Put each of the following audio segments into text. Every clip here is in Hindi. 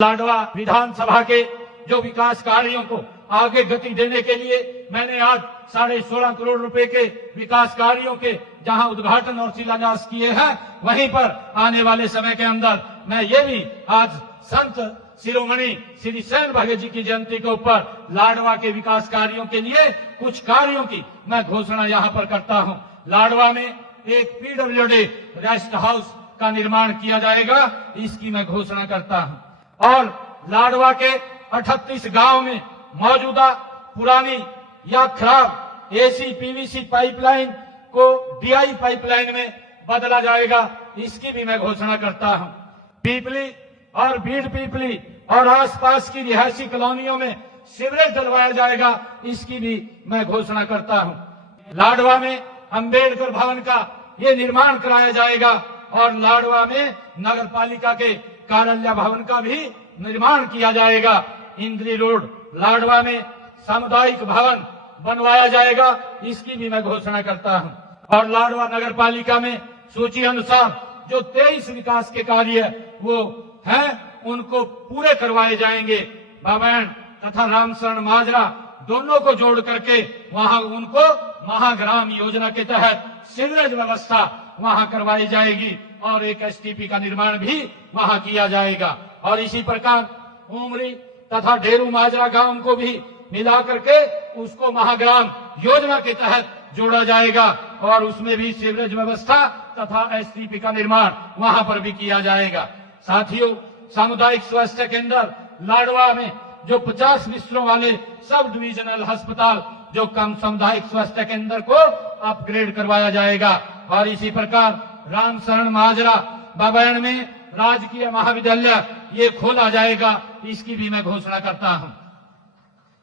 लाडवा विधानसभा के जो विकास कार्यों को आगे गति देने के लिए मैंने आज 16.5 करोड़ रुपए के विकास कार्यों के जहां उद्घाटन और शिलान्यास किए हैं, वहीं पर आने वाले समय के अंदर मैं ये भी आज संत शिरोमणि श्री सैन भागे जी की जयंती के ऊपर लाडवा के विकास कार्यों के लिए कुछ कार्यों की मैं घोषणा यहाँ पर करता हूँ। लाडवा में एक पीडब्ल्यूडी रेस्ट हाउस का निर्माण किया जाएगा, इसकी मैं घोषणा करता हूँ। और लाडवा के 38 गांव में मौजूदा पुरानी या खराब एसी पीवीसी पाइपलाइन को डीआई पाइपलाइन में बदला जाएगा, इसकी भी मैं घोषणा करता हूं। पीपली और बीड़ पीपली और आसपास की रिहायशी कॉलोनियों में सीवरेज डलवाया जाएगा, इसकी भी मैं घोषणा करता हूं। लाडवा में अंबेडकर भवन का ये निर्माण कराया जाएगा और लाडवा में नगर पालिका के कार्यालय भवन का भी निर्माण किया जाएगा। इंद्री रोड लाडवा में सामुदायिक भवन बनवाया जाएगा, इसकी भी मैं घोषणा करता हूं। और लाडवा नगर पालिका में सूची अनुसार जो 23 विकास के कार्य वो हैं, उनको पूरे करवाए जाएंगे। बाबैन तथा रामशरण माजरा दोनों को जोड़ करके वहां उनको महाग्राम योजना के तहत सीवरेज व्यवस्था वहां करवाई जाएगी और एक एसटीपी का निर्माण भी वहां किया जाएगा। और इसी प्रकार उमरी तथा ढेरू माजरा गांव को भी मिला करके उसको महाग्राम योजना के तहत जोड़ा जाएगा और उसमें भी सीवरेज व्यवस्था तथा एसटीपी का निर्माण वहां पर भी किया जाएगा। साथियों, सामुदायिक स्वास्थ्य केंद्र लाडवा में जो 50 बिस्तरों वाले सब डिविजनल अस्पताल जो कम सामुदायिक स्वास्थ्य केंद्र को अपग्रेड करवाया जाएगा। और इसी प्रकार रामशरण माजरा बाबैन में राजकीय महाविद्यालय ये खोला जाएगा, इसकी भी मैं घोषणा करता हूं।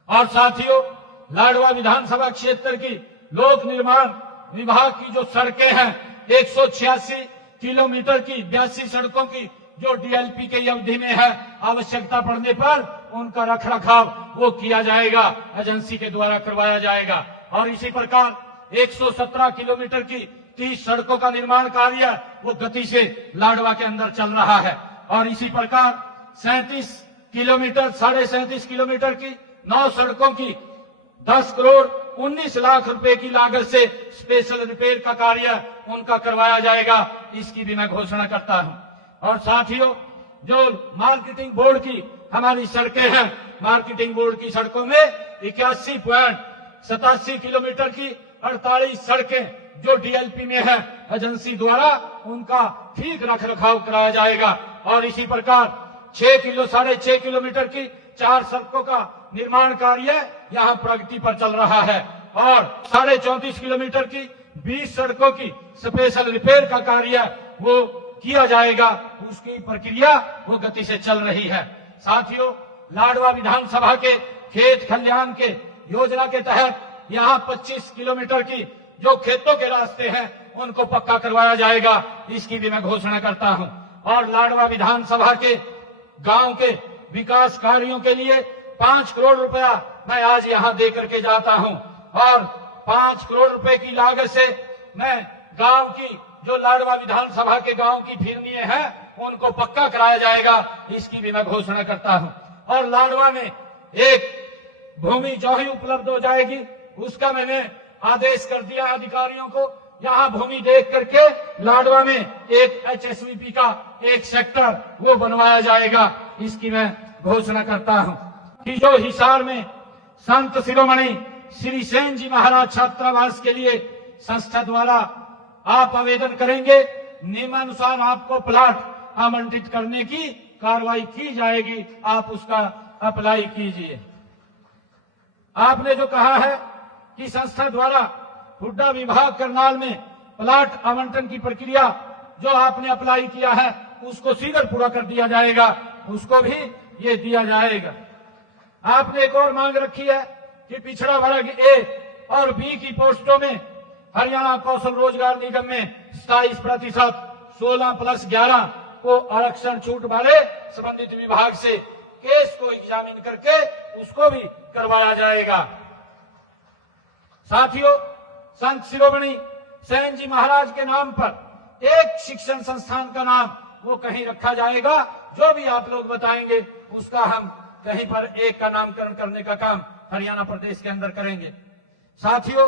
और साथियों, लाडवा विधानसभा क्षेत्र की लोक निर्माण विभाग की जो सड़कें हैं 186 किलोमीटर की 82 सड़कों की जो डीएलपी की अवधि में है, आवश्यकता पड़ने पर उनका रखरखाव वो किया जाएगा, एजेंसी के द्वारा करवाया जाएगा। और इसी प्रकार 117 किलोमीटर की 30 सड़कों का निर्माण कार्य वो गति से लाडवा के अंदर चल रहा है। और इसी प्रकार 37 किलोमीटर की 9 सड़कों की 10 करोड़ 19 लाख रुपए की लागत से स्पेशल रिपेयर का कार्य उनका करवाया जाएगा, इसकी भी मैं घोषणा करता हूं। और साथियों, जो मार्केटिंग बोर्ड की हमारी सड़कें हैं, मार्केटिंग बोर्ड की सड़कों में 81.87 किलोमीटर की 48 सड़कें जो डीएलपी में है, एजेंसी द्वारा उनका ठीक रखरखाव कराया जाएगा। और इसी प्रकार 6.5 किलोमीटर की 4 सड़कों का निर्माण कार्य यहाँ प्रगति पर चल रहा है और 34.5 किलोमीटर की 20 सड़कों की स्पेशल रिपेयर का कार्य वो किया जाएगा, उसकी प्रक्रिया वो गति से चल रही है। साथियों, लाडवा विधानसभा के खेत खलिहान के योजना के तहत यहाँ 25 किलोमीटर की जो खेतों के रास्ते हैं उनको पक्का करवाया जाएगा, इसकी भी मैं घोषणा करता हूं। और लाडवा विधानसभा के गांव के विकास कार्यों के लिए 5 करोड़ रुपया मैं आज यहाँ दे करके जाता हूं और 5 करोड़ रुपए की लागत से मैं गांव की जो लाडवा विधानसभा के गांव की फिरनिए हैं उनको पक्का कराया जाएगा, इसकी भी मैं घोषणा करता हूं। और लाडवा में एक भूमि जो ही उपलब्ध हो जाएगी, उसका मैंने आदेश कर दिया अधिकारियों को, यहाँ भूमि देख करके लाडवा में एक एचएसवीपी का एक सेक्टर वो बनवाया जाएगा, इसकी मैं घोषणा करता हूं। कि जो हिसार में संत शिरोमणि श्री सेन जी महाराज छात्रावास के लिए संस्था द्वारा आप आवेदन करेंगे, नियमानुसार आपको प्लाट आवंटित करने की कार्रवाई की जाएगी, आप उसका अप्लाई कीजिए। आपने जो कहा है कि संस्था द्वारा हुड्डा विभाग करनाल में प्लाट आवंटन की प्रक्रिया जो आपने अप्लाई किया है उसको शीघ्र पूरा कर दिया जाएगा, उसको भी ये दिया जाएगा। आपने एक और मांग रखी है कि पिछड़ा वर्ग ए और बी की पोस्टों में हरियाणा कौशल रोजगार निगम में 27% 16+11 को आरक्षण छूट वाले संबंधित विभाग से केस को एग्जामिन करके उसको भी करवाया जाएगा। साथियों, संत शिरोमणि सेन जी महाराज के नाम पर एक शिक्षण संस्थान का नाम वो कहीं रखा जाएगा, जो भी आप लोग बताएंगे उसका हम कहीं पर एक का नामकरण करने का काम हरियाणा प्रदेश के अंदर करेंगे। साथियों,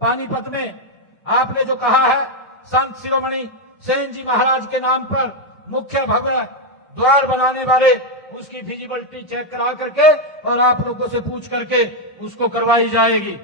पानीपत में आपने जो कहा है संत शिरोमणि सेन जी महाराज के नाम पर मुख्य भव्य द्वार बनाने वाले, उसकी फिजिबिलिटी चेक करा करके और आप लोगों से पूछ करके उसको करवाई जाएगी।